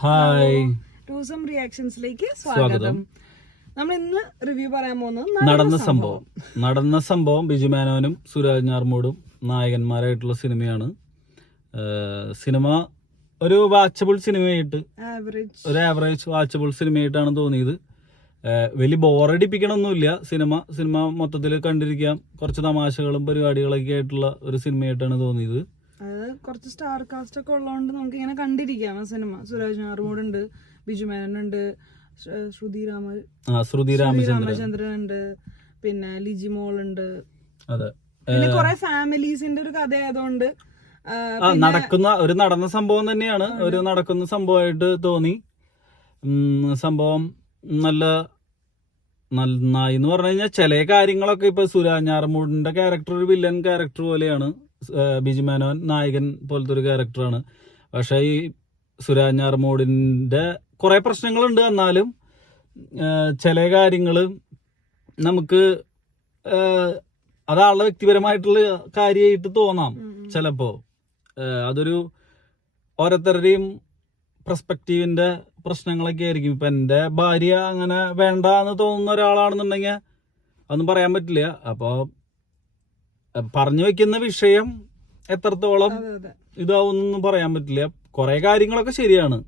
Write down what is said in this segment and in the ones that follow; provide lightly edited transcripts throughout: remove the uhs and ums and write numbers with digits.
Hi, ടൂസം റിയാക്ഷൻസിലേക്ക് സ്വാഗതം. നമ്മൾ ഇന്ന് റിവ്യൂ പറയാൻ പോകുന്നത് നടന്ന സംഭവം ബിജു മേനോനും സുരാജ് ഞാർമൂടും നായകന്മാരായിട്ടുള്ള സിനിമയാണ്. സിനിമ ഒരു വാച്ചബിൾ സിനിമയായിട്ട്, ഒരു ആവറേജ് വാച്ചബിൾ സിനിമയായിട്ടാണ് തോന്നിയത്. വലിയ ബോറടിപ്പിക്കണമൊന്നുമില്ല. സിനിമ മൊത്തത്തിൽ കണ്ടിരിക്കാം. കുറച്ച് തമാശകളും പരിപാടികളൊക്കെ ആയിട്ടുള്ള ഒരു സിനിമയായിട്ടാണ് തോന്നിയത്. അത് കുറച്ച് സ്റ്റാർ കാസ്റ്റ് ഒക്കെ ഉള്ളതുകൊണ്ട് നമുക്ക് ഇങ്ങനെ കണ്ടിരിക്കാം. സിനിമ സുരാജ് ഞാർമൂട് ഉണ്ട്, ബിജു മേനോൻ ഉണ്ട്, ശ്രുതി രാമചന്ദ്രൻ ഉണ്ട്, പിന്നെ ലിജി മോൾ ഉണ്ട്. അതെ, പിന്നെ കുറെ ഫാമിലീസിന്റെ ഒരു കഥ ആയതുകൊണ്ട് നടന്ന സംഭവം തന്നെയാണ്. ഒരു നടക്കുന്ന സംഭവമായിട്ട് തോന്നി. സംഭവം നന്നായി എന്ന് പറഞ്ഞു കഴിഞ്ഞാൽ ചില കാര്യങ്ങളൊക്കെ ഇപ്പൊ സുരാജ് ഞാർമൂടിന്റെ ക്യാരക്ടർ ഒരു വില്ലൻ ക്യാരക്ടർ പോലെയാണ്. ബിജു മേനോൻ നായകൻ പോലത്തെ ഒരു ക്യാരക്ടറാണ്. പക്ഷെ ഈ സുരാജ് ഞാർമൂടിന്റെ കുറെ പ്രശ്നങ്ങളുണ്ട്. എന്നാലും ചില കാര്യങ്ങള് നമുക്ക് അതാളുടെ വ്യക്തിപരമായിട്ടുള്ള കാര്യമായിട്ട് തോന്നാം ചിലപ്പോ. അതൊരു ഓരോരുത്തരുടെയും പെർസ്പെക്റ്റീവിന്റെ പ്രശ്നങ്ങളൊക്കെ ആയിരിക്കും. ഇപ്പൊ എന്റെ ഭാര്യ അങ്ങനെ വേണ്ട എന്ന് തോന്നുന്ന ഒരാളാണെന്നുണ്ടെങ്കിൽ അതൊന്നും പറയാൻ പറ്റില്ല. അപ്പൊ പറഞ്ഞു വെക്കുന്ന വിഷയം എത്രത്തോളം ഇതാവുന്നൊന്നും പറയാൻ പറ്റില്ല. കുറെ കാര്യങ്ങളൊക്കെ ശരിയാണ്.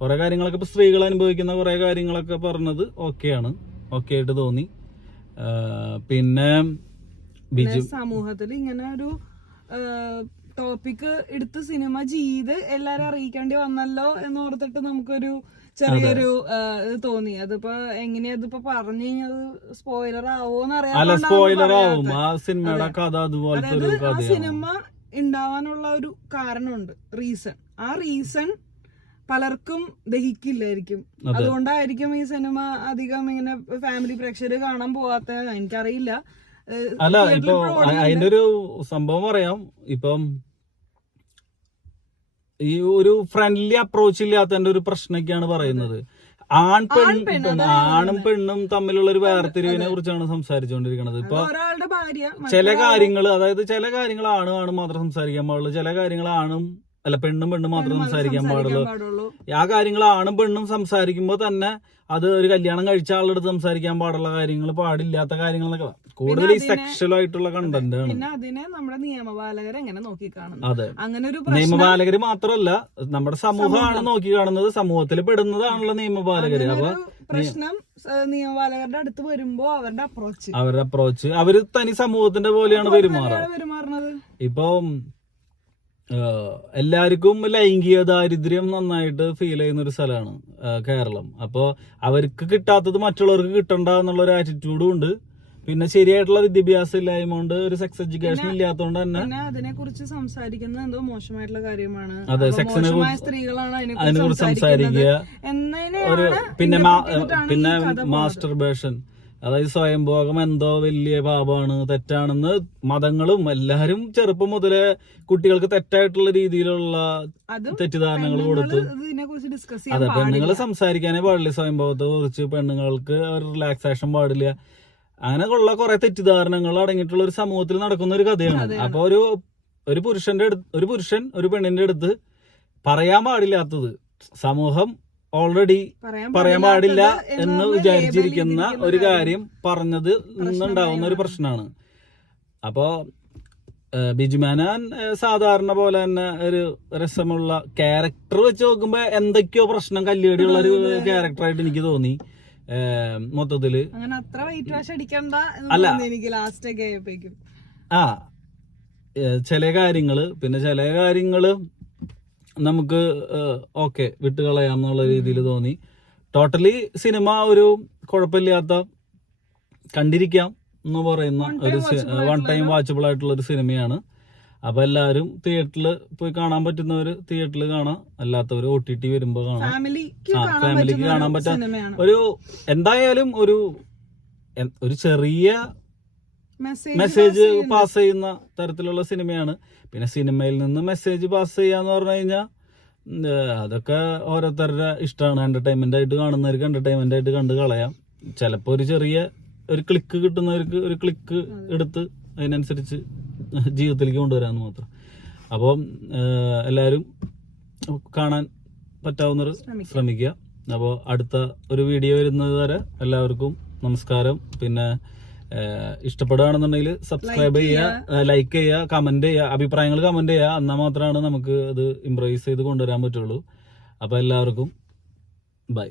കുറെ കാര്യങ്ങളൊക്കെ ഇപ്പൊ സ്ത്രീകൾ അനുഭവിക്കുന്ന കുറെ കാര്യങ്ങളൊക്കെ പറഞ്ഞത് ഓക്കെ ആയിട്ട് തോന്നി. പിന്നെ സമൂഹത്തിൽ ഇങ്ങനെ ഒരു ടോപ്പിക് എടുത്ത് സിനിമ ചെയ്ത് എല്ലാരും അറിയിക്കേണ്ടി വന്നല്ലോ എന്ന് ഓർത്തിട്ട് നമുക്കൊരു ചെറിയൊരു തോന്നി. അതിപ്പോ എങ്ങനെയാ അതിപ്പോ പറഞ്ഞു കഴിഞ്ഞാൽ സ്പോയിലർ ആവോന്ന് അറിയാം. ആ സിനിമ ഉണ്ടാവാനുള്ള ഒരു കാരണമുണ്ട്, റീസൺ. ആ റീസൺ പലർക്കും ദഹിക്കില്ലായിരിക്കും. അതുകൊണ്ടായിരിക്കും ഈ സിനിമ അധികം ഇങ്ങനെ ഫാമിലി പ്രേക്ഷകര് കാണാൻ പോവാത്ത. എനിക്കറിയില്ല. അല്ല, ഇപ്പൊ അതിന്റെ ഒരു സംഭവം പറയാം. ഇപ്പം ഈ ഒരു ഫ്രണ്ട്ലി അപ്രോച്ച് ഇല്ലാത്തതിന്റെ ഒരു പ്രശ്നമൊക്കെയാണ് പറയുന്നത്. ആണും പെണ്ണും തമ്മിലുള്ള ഒരു വേർതിരിവിനെ കുറിച്ചാണ് സംസാരിച്ചുകൊണ്ടിരിക്കുന്നത്. ഇപ്പൊ ചില കാര്യങ്ങൾ, അതായത് ചില കാര്യങ്ങൾ ആണ് മാത്രം സംസാരിക്കാൻ പാടുള്ളൂ. ചില കാര്യങ്ങൾ പെണ്ണും മാത്രം സംസാരിക്കാൻ പാടുള്ളൂ. ആ കാര്യങ്ങൾ ആണും പെണ്ണും സംസാരിക്കുമ്പോ തന്നെ അത് ഒരു കല്യാണം കഴിച്ച ആളുടെ അടുത്ത് സംസാരിക്കാൻ പാടുള്ള കാര്യങ്ങൾ, പാടില്ലാത്ത കാര്യങ്ങളൊക്കെ കൂടുതൽ ഈ സെക്ഷൽ ആയിട്ടുള്ള കണ്ടന്റ് ആണ്. പിന്നെ അതിനെ നമ്മുടെ നിയമപാലകർ എങ്ങനെ നോക്കി കാണുന്നു? അതെ, അങ്ങനെ ഒരു നിയമപാലകര് മാത്രമല്ല, നമ്മുടെ സമൂഹമാണ് നോക്കി കാണുന്നത്. സമൂഹത്തിൽ പെടുന്നതാണല്ലോ നിയമപാലകര്. അപ്പൊ പ്രശ്നം നിയമപാലകരുടെ അടുത്ത് വരുമ്പോ അവരുടെ അപ്രോച്ച് അവര് തനി സമൂഹത്തിന്റെ പോലെയാണ് പെരുമാറുന്നത്. ഇപ്പൊ എല്ലാവർക്കും ലൈംഗിക ദാരിദ്ര്യം നന്നായിട്ട് ഫീൽ ചെയ്യുന്ന ഒരു സ്ഥലമാണ് കേരളം. അപ്പൊ അവർക്ക് കിട്ടാത്തത് മറ്റുള്ളവർക്ക് കിട്ടണ്ട എന്നുള്ള ഒരു ആറ്റിറ്റ്യൂഡും ഉണ്ട്. പിന്നെ ശരിയായിട്ടുള്ള വിദ്യാഭ്യാസം ഇല്ലായ്മ കൊണ്ട്, ഒരു സെക്സ് എഡ്യൂക്കേഷൻ ഇല്ലാത്തതുകൊണ്ട് തന്നെ അതിനെ കുറിച്ച് സംസാരിക്കുന്നത് എന്തോ മോശമായിട്ടുള്ള കാര്യമാണ്. അതെ, സെക്സിനെ സ്ത്രീകളാണ് അതിനെക്കുറിച്ച് സംസാരിക്കുക. പിന്നെ മാസ്റ്റർബേഷൻ, അതായത് സ്വയംഭോഗം എന്തോ വലിയ പാപമാണ്, തെറ്റാണെന്ന് മതങ്ങളും എല്ലാരും ചെറുപ്പം മുതലേ കുട്ടികൾക്ക് തെറ്റായിട്ടുള്ള രീതിയിലുള്ള തെറ്റിദ്ധാരണകൾ കൊടുത്തു. അതെ, പെണ്ണുങ്ങൾ സംസാരിക്കാനേ പാടില്ല സ്വയംഭോഗത്തെ കുറിച്ച്, പെണ്ണുങ്ങൾക്ക് ഒരു റിലാക്സേഷൻ പാടില്ല. അങ്ങനെയുള്ള കുറെ തെറ്റിദ്ധാരണകൾ അടങ്ങിയിട്ടുള്ള ഒരു സമൂഹത്തിൽ നടക്കുന്ന ഒരു കഥയാണ്. അപ്പൊ ഒരു പുരുഷൻ ഒരു പെണ്ണിന്റെ അടുത്ത് പറയാൻ പാടില്ലാത്തത് സമൂഹം ഓൾറെഡി പറയാൻ പാടില്ല എന്ന് വിചാരിച്ചിരിക്കുന്ന ഒരു കാര്യം പറഞ്ഞത് നിന്നുണ്ടാവുന്ന ഒരു പ്രശ്നമാണ്. അപ്പോ ബിജു മേനോൻ സാധാരണ പോലെ തന്നെ ഒരു രസമുള്ള ക്യാരക്ടർ വെച്ച് നോക്കുമ്പോ എന്തൊക്കെയോ പ്രശ്നം കല്ലുകടിയുള്ള ഒരു ക്യാരക്ടറായിട്ട് എനിക്ക് തോന്നി മൊത്തത്തില്. അല്ല, ചില കാര്യങ്ങള് നമുക്ക് ഓക്കെ വിട്ടുകളയാം എന്നുള്ള രീതിയിൽ തോന്നി. ടോട്ടലി സിനിമ ഒരു കുഴപ്പമില്ലാത്ത, കണ്ടിരിക്കാം എന്ന് പറയുന്ന ഒരു വൺ ടൈം വാച്ചബിൾ ആയിട്ടുള്ള ഒരു സിനിമയാണ്. അപ്പൊ എല്ലാവരും തിയേറ്ററിൽ പോയി കാണാൻ പറ്റുന്നവര് തിയേറ്ററിൽ കാണാം, അല്ലാത്തവര് OTT വരുമ്പോ കാണാം. ഫാമിലിക്ക് കാണാൻ പറ്റാം. എന്തായാലും ഒരു ചെറിയ മെസ്സേജ് പാസ് ചെയ്യുന്ന തരത്തിലുള്ള സിനിമയാണ്. പിന്നെ സിനിമയിൽ നിന്ന് മെസ്സേജ് പാസ് ചെയ്യാന്ന് പറഞ്ഞു കഴിഞ്ഞാൽ അതൊക്കെ ഓരോരുത്തരുടെ ഇഷ്ടമാണ്. എന്റർടൈൻമെന്റ് ആയിട്ട് കാണുന്നവർക്ക് എന്റർടൈൻമെന്റ് ആയിട്ട് കണ്ടു കളയാം. ചിലപ്പോ ഒരു ക്ലിക്ക് കിട്ടുന്നവർക്ക് ഒരു ക്ലിക്ക് എടുത്ത് അതിനനുസരിച്ച് ജീവിതത്തിലേക്ക് കൊണ്ടുവരാമെന്ന് മാത്രം. അപ്പം എല്ലാവരും കാണാൻ പറ്റാവുന്നൊരു ശ്രമിക്കുക. അപ്പോൾ അടുത്ത ഒരു വീഡിയോ വരുന്നത് വരെ എല്ലാവർക്കും നമസ്കാരം. പിന്നെ ഇഷ്ടപ്പെടുകയാണെന്നുണ്ടെങ്കിൽ സബ്സ്ക്രൈബ് ചെയ്യുക, ലൈക്ക് ചെയ്യുക, കമന്റ് ചെയ്യുക, അഭിപ്രായങ്ങൾ കമന്റ് ചെയ്യുക. എന്നാൽ മാത്രമാണ് നമുക്ക് അത് ഇംപ്രൈസ് ചെയ്ത് കൊണ്ടുവരാൻ പറ്റുള്ളൂ. അപ്പോൾ എല്ലാവർക്കും ബൈ.